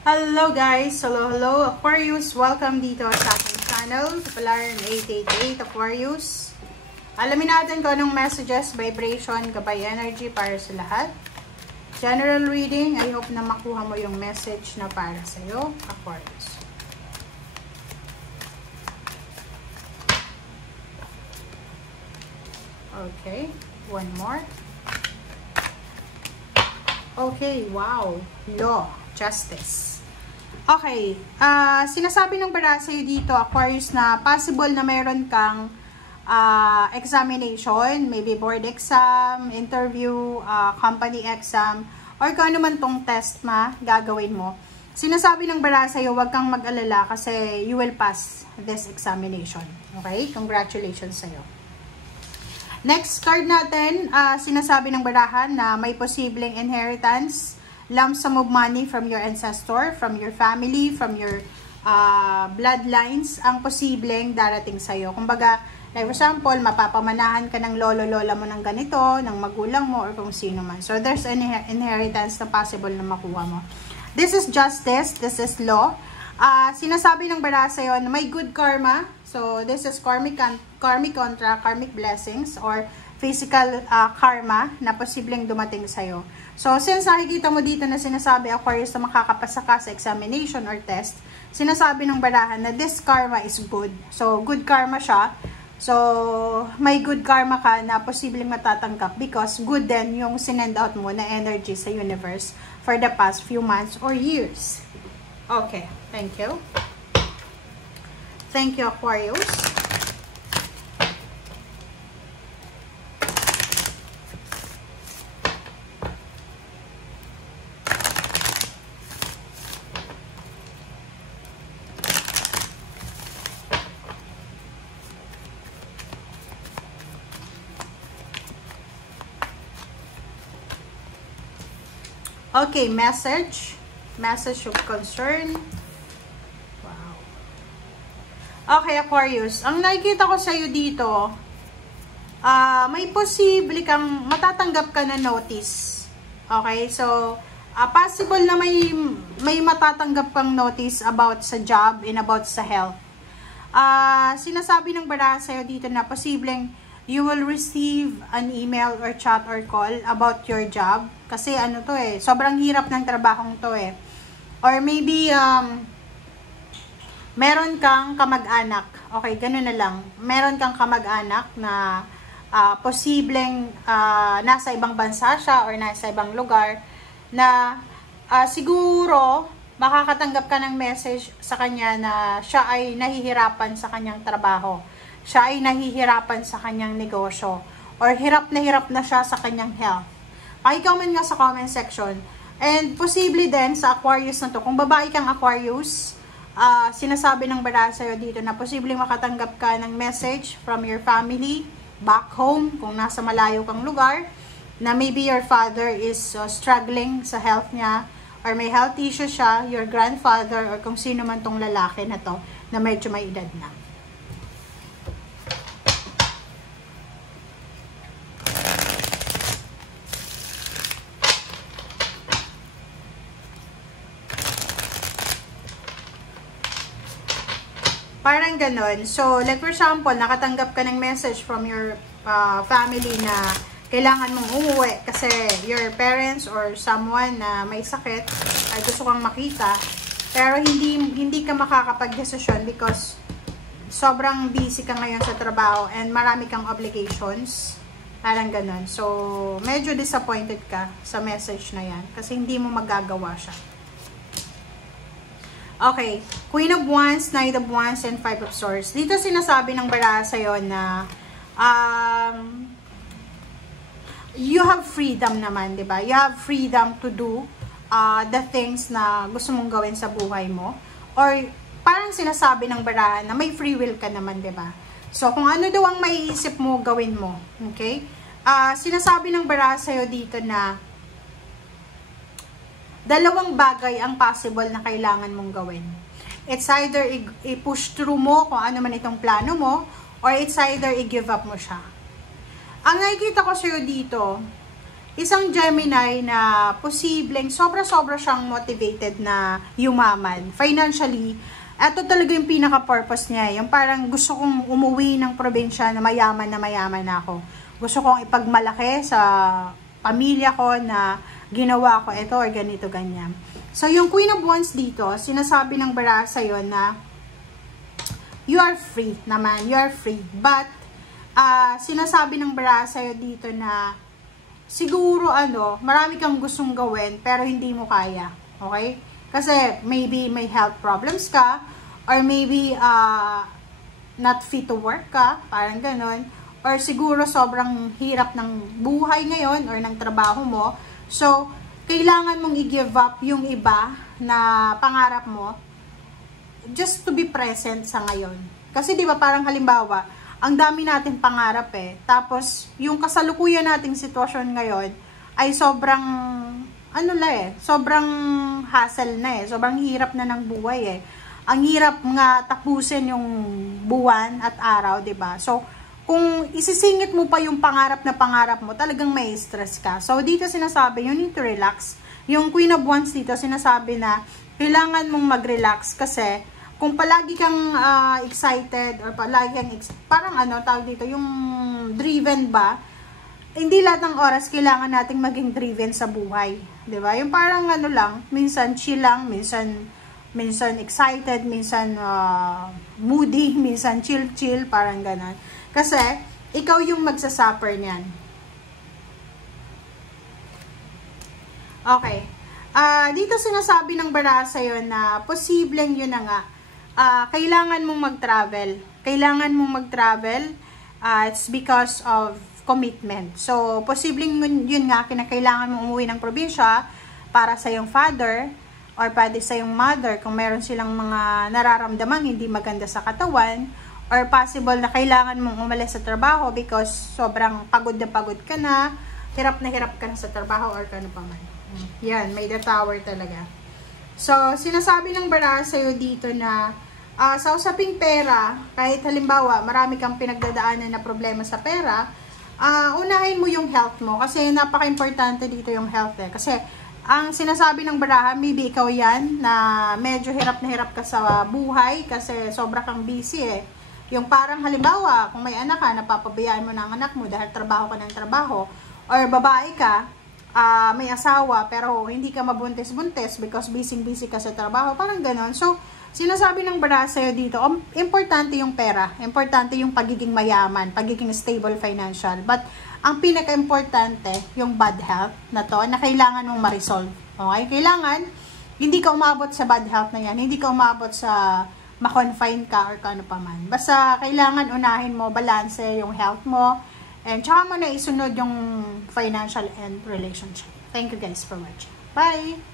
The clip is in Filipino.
Hello guys! Hello Aquarius! Welcome dito sa aking channel, Kapalaran 888 Aquarius. Alamin natin kung anong messages, vibration, gabay energy para sa lahat. General reading, I hope na makuha mo yung message na para sa iyo, Aquarius. Okay, one more. Okay, wow. Law, justice. Okay, sinasabi ng bara sa'yo dito, Aquarius, na possible na mayroon kang examination, maybe board exam, interview, company exam, or kung ano man tong test na gagawin mo. Sinasabi ng bara sa'yo, huwag kang mag-alala kasi you will pass this examination. Okay? Congratulations sa'yo. Next card natin, sinasabi ng barahan na may posibleng inheritance, lump sum of money from your ancestor, from your family, from your bloodlines, ang posibleng darating sa'yo. Kumbaga, like for example, mapapamanahan ka ng lolo-lola mo ng ganito, ng magulang mo, or kung sino man. So, there's an inheritance na possible na makuha mo. This is justice, this is law. Sinasabi ng bara sa'yo na may good karma. So, this is karmic contract, karmic blessings, or physical karma na posibleng dumating sa'yo. So, since nakikita mo dito na sinasabi, Aquarius, na makakapasa ka sa examination or test, sinasabi ng barahan na this karma is good. So, good karma siya. So, may good karma ka na posibleng matatanggap because good din yung sinend out mo na energy sa universe for the past few months or years. Okay, thank you. Thank you, Aquarius. Okay, message of concern. Okay, Aquarius. Ang nakikita ko sa iyo dito, may posible kang matatanggap ka na notice. Okay? So, possible na may matatanggap kang notice about sa job and about sa health. Sinasabi ng bara sa iyo dito na posibleng you will receive an email or chat or call about your job. Kasi ano to sobrang hirap ng trabahong to Or maybe, meron kang kamag-anak, okay, ganun na lang, meron kang kamag-anak na posibleng nasa ibang bansa siya or nasa ibang lugar na siguro makakatanggap ka ng message sa kanya na siya ay nahihirapan sa kanyang trabaho, siya ay nahihirapan sa kanyang negosyo, or hirap na siya sa kanyang health. Paki-comment nga sa comment section. And posible din sa Aquarius na to, kung babae kang Aquarius, sinasabi ng bara sa'yo dito na posibleng makatanggap ka ng message from your family back home, kung nasa malayo kang lugar, na maybe your father is struggling sa health niya, or may health issue siya, your grandfather, or kung sino man tong lalaki na to, na medyo may edad na. Parang ganon. So, like for example, nakatanggap ka ng message from your family na kailangan mong umuwi kasi your parents or someone na may sakit ay gusto kang makita. Pero hindi ka makakapag-desisyon because sobrang busy ka ngayon sa trabaho and marami kang obligations. Parang ganon. So, medyo disappointed ka sa message na yan kasi hindi mo magagawa siya. Okay, Queen of Wands, Knight of Wands, and Five of Swords. Dito sinasabi ng bara sa'yo na you have freedom naman, diba? You have freedom to do the things na gusto mong gawin sa buhay mo. Or parang sinasabi ng bara na may free will ka naman, diba? So, kung ano daw ang maiisip mo, gawin mo. Okay? Sinasabi ng bara sa'yo dito na dalawang bagay ang possible na kailangan mong gawin. It's either i-push through mo kung ano man itong plano mo, or it's either i-give up mo siya. Ang nakikita ko sa'yo dito, isang Gemini na posibleng sobra-sobra siyang motivated na yumaman. Financially, ito talaga yung pinaka-purpose niya. Yung parang gusto kong umuwi ng probinsya na mayaman na ako. Gusto kong ipagmalaki sa pamilya ko na ginawa ko ito or ganito, ganyan. So, yung Queen of Wands dito, sinasabi ng bara sa'yo na you are free naman. You are free. But, sinasabi ng bara sa'yo dito na siguro marami kang gustong gawin pero hindi mo kaya. Okay? Kasi maybe may health problems ka or maybe not fit to work ka, parang ganon. Or siguro sobrang hirap ng buhay ngayon or ng trabaho mo. So, kailangan mong i-give up yung iba na pangarap mo just to be present sa ngayon. Kasi 'di ba parang halimbawa, ang dami nating pangarap tapos yung kasalukuyan nating sitwasyon ngayon ay sobrang sobrang hassle na sobrang hirap na ng buhay Ang hirap nga tapusin yung buwan at araw, 'di ba? So, kung isisingit mo pa yung pangarap mo, talagang may stress ka. So, dito sinasabi, you need to relax. Yung Queen of Wands dito, sinasabi na kailangan mong mag-relax kasi kung palagi kang excited or palagi kang parang tawag dito, yung driven ba, hindi lahat ng oras kailangan nating maging driven sa buhay. 'Di ba? Yung parang lang, minsan chill lang, minsan excited, minsan moody, minsan chill, parang ganon. Kasi, ikaw yung magsasuffer niyan. Okay. Dito sinasabi ng bara sa'yo na posibleng yun na nga. Kailangan mong mag-travel. It's because of commitment. So, posibleng yun nga, kinakailangan mong umuwi ng probinsya para sa iyong father or pwede sa iyong mother kung meron silang mga nararamdaman hindi maganda sa katawan. Or possible na kailangan mong umalis sa trabaho because sobrang pagod ka na, hirap ka na sa trabaho or kano pa man. Yan, may the tower talaga. So, sinasabi ng bara sa'yo dito na sa usaping pera, kahit halimbawa marami kang pinagdadaanan na problema sa pera, unahin mo yung health mo kasi napaka-importante dito yung health Kasi ang sinasabi ng baraha, maybe ikaw yan na medyo hirap na hirap ka sa buhay kasi sobra kang busy Yung parang halimbawa, kung may anak ka, napapabayaan mo ng anak mo dahil trabaho ka ng trabaho. Or babae ka, may asawa, pero hindi ka mabuntis-buntis because busy ka sa trabaho. Parang ganon. So, sinasabi ng bara sa'yo dito, importante yung pera. Importante yung pagiging mayaman, pagiging stable financial. But, ang pinaka-importante, yung bad health na to, na kailangan mong ma-resolve. Okay? Kailangan, hindi ka umabot sa bad health na yan. Hindi ka umabot sa ma-confine ka or kano pa man. Basta kailangan unahin mo, balance yung health mo, and tsaka mo na isunod yung financial and relationship. Thank you guys for watching. Bye!